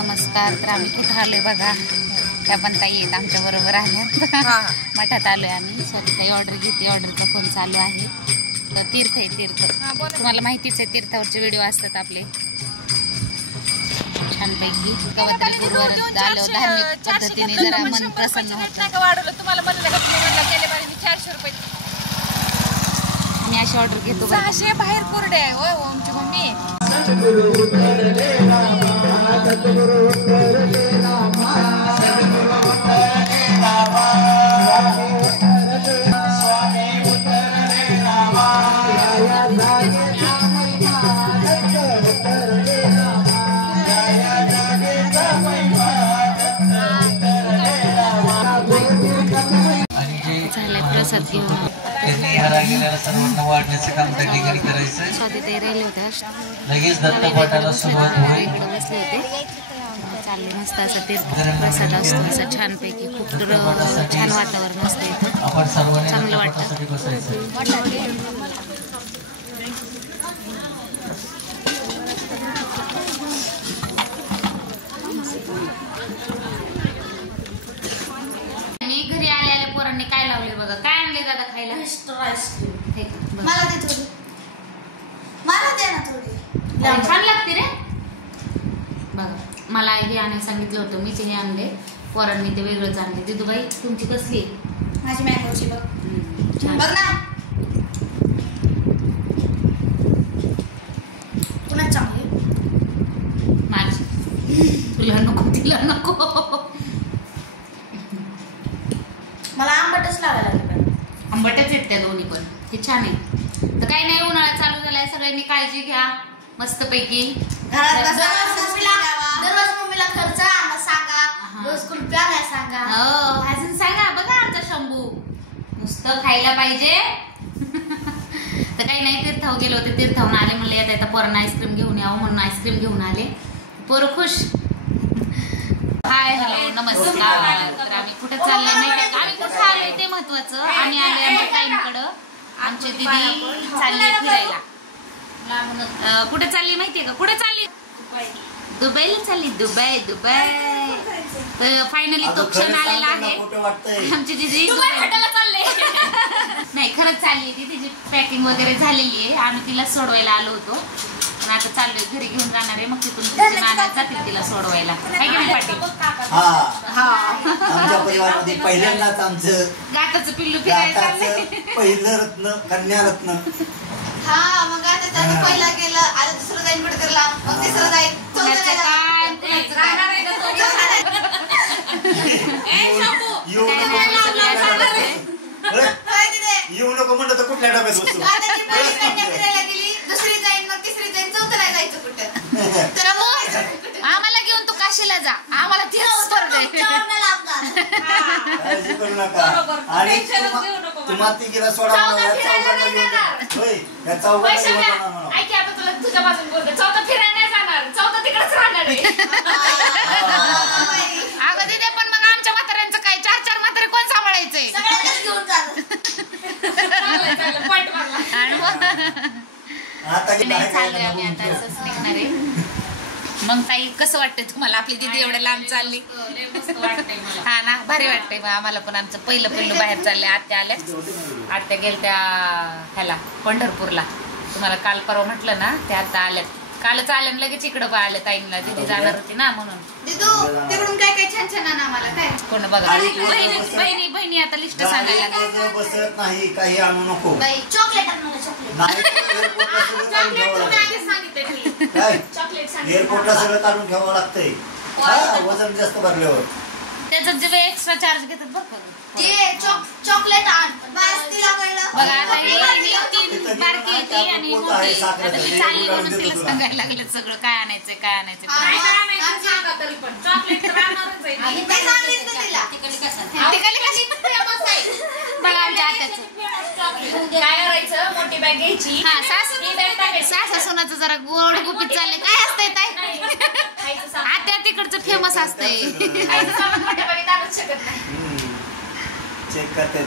नमस्कार. तर आम्ही कुठं आलोय बघा, त्या पण ताई आहेत आमच्या बरोबर आल्या. मठात आलोय आम्ही. स्वतः ऑर्डर घेते, ऑर्डरचा फोन चालू आहे. तीर्थ आहे, तीर्थ तुम्हाला माहितीच आहे, तीर्थावरचे व्हिडिओ असतात आपले छानपैकी. गवत्री गुरुवार आलो, धार्मिक पद्धतीने जरा मन प्रसन्न होतं. वाढवलं तुम्हाला म्हणलं गेले पाहिजे 400 रुपये. मी अशी ऑर्डर घेतो. 600 बाहेर कोरडे आहे हो आमची मम्मी. प्रसाद घेऊन सर्वांना वाढण्याचं काम त्या ठिकाणी करायचं. स्वातीताई राहिले होत्या, लगेच दत्तपाठाला सुरुवात होईल. इकडे बसले होते. चालले मस्त असं तीर्थ प्रसाद असतो, असं छानपैकी. खूप छान वातावरण असतं इथं, आपण सर्वांनी चांगलं वाटतं. घरी आलेल्या पोरांनी काय लावले बघा. काय आणले दादा खायला? मला दे थोडी, मला दे ना थोडी. छान लागते रे बघा. मला हे आणायला सांगितलं होतं, मीच हे आणले. पोरांनी ते वेगळंच आणले. दिदूबाई तुमची कसली? माझी मँगोची बघ. छान बघ ना, पुन्हा चांगली. माझी. तुला नको, तिला नको. मला आंबटच लावायला लागलं. आंबटच आहेत त्या दोन्ही पण. हे छान आहे. तर काही नाही, उन्हाळा चालू झालाय, सगळ्यांनी काळजी घ्या मस्तपैकी. घरात बसा, दररोज मम्मीला खर्च आणा सांगा, रोज कुल्फी आणायला सांगा. हो, अजून सांगा बघा आमचा शंभू. नुसतं खायला पाहिजे. तर काही नाही, तीर्थावर गेले होते, तीर्थावरून आले. म्हणले येता येता पोरांना आईस्क्रीम घेऊन यावं म्हणून आईस्क्रीम घेऊन आले. पोरं खुश. हाय, हॅलो, नमस्कार. तर आम्ही कुठे चाललोय नाही, आम्ही कुठं आलोय ते महत्वाचं. आम्ही आले आमच्या ताईंकडं. आमची दिदी चालली फिरायला. कुठे चालली माहितीये का? कुठे चालली? दुबईला चालली. दुबई. तर फायनली तो क्षण आलेला आहे. आमची दिदी नाही, खरंच चालली ती. तिची पॅकिंग वगैरे झालेली आहे. आम्ही तिला सोडवायला आलो होतो. आता चाललोय, घरी घेऊन जाणार आहे. मग तिथून तिची नाना जातील तिला सोडवायला. काय की नाही पाटील? आमच्या परिवारामध्ये पहिल्यांदाच आमचं गाताचं पिल्लू फिरायला पहिलं रत्न, कन्या रत्न. हा, मग आता त्याचं पहिला गेलं, आता दुसरं जाईल कुठेतरी, मग तिसरं जाईल, चौथं जाईल. येऊ नको म्हणलं तर कुठल्या डब्यात बसू. आता ती पहिली कन्या फिरायला गेली, दुसरी जाईल, मग तिसरी जाईल, चौथं नाही जायचं कुठं. तर मग आम्हाला घेऊन तू काशीला जा. आम्हाला तीच स्पर्धा आहे. काळजी करू नका. आणि तुम्हा तिघीला सोडा म्हणून या चौघांना घेऊन जा. होय, या चौघांना घेऊन जाणार म्हणून. ऐक की, आता तुला तुझ्या बाजून बोलते. चौथा फिरायला नाही जाणार, चौथा तिकडेच राहणार आहे. अगं तिथे पण मग आमच्या म्हाताऱ्यांचं काय? 4 म्हातारे कोण सांभाळायचंय? सगळ्यांनाच घेऊन जा. चालेल, पॉईंट मारला. आणि मग आता की नाही, काय चाललोय आम्ही आता, असंच निघणार आहे. मग ताई, कसं वाटतंय तुम्हाला? आपली दिदी एवढ्या लांब चालली. वाटतंय मला. हा ना, भारी वाटतंय. मग आम्हाला पण आमचं पहिलं बाहेर चाललंय. आत्या आल्या. आत्या गेलत्या ह्याला पंढरपूरला. तुम्हाला काल परवा म्हटलं ना, त्या आता आल्यात. कालच आल्या, लगेच इकडं आल्या ताईंना. दिदी जाणार होती ना म्हणून. दिदू, तिकडून काय काय छान छान आणा मला. काय कोण बघा, बहिणी आता लिस्ट सांगायला लागल्या. बसत नाही, काही आणू नको. बाई, चॉकलेट आण मला, चॉकलेट. नाही एअरपोर्टला सगळं काढून ठेवावं लागतं. काय? एअरपोर्टला सगळं काढून ठेवावं लागतंय. वजन जास्त भरल्यावर त्याचं जे एक्स्ट्रा चार्ज घेतात बघ. ते चॉकलेट आण. बस, तिला कळलं. बघा आता ही बारकी होती आणि मोठी. आता ती चालली म्हणून तिला सांगायला लागलं सगळं काय आणायचंय, काय आणायचं. काय आणायचं सांगा तरी पण. चॉकलेट तर आणणारच आहे. आणि ते सांगितलं तिला. बघा आमच्या आत्याचं. काय करायचं? मोठी बॅग घ्यायची. हा, सासू सुनाचं जरा गोड गुपित चालले. काय असतंय ताई? आत्या तिकडचं फेमस असतंय. मोठ्या बॅगेत आणूच शकत नाही. चेक करते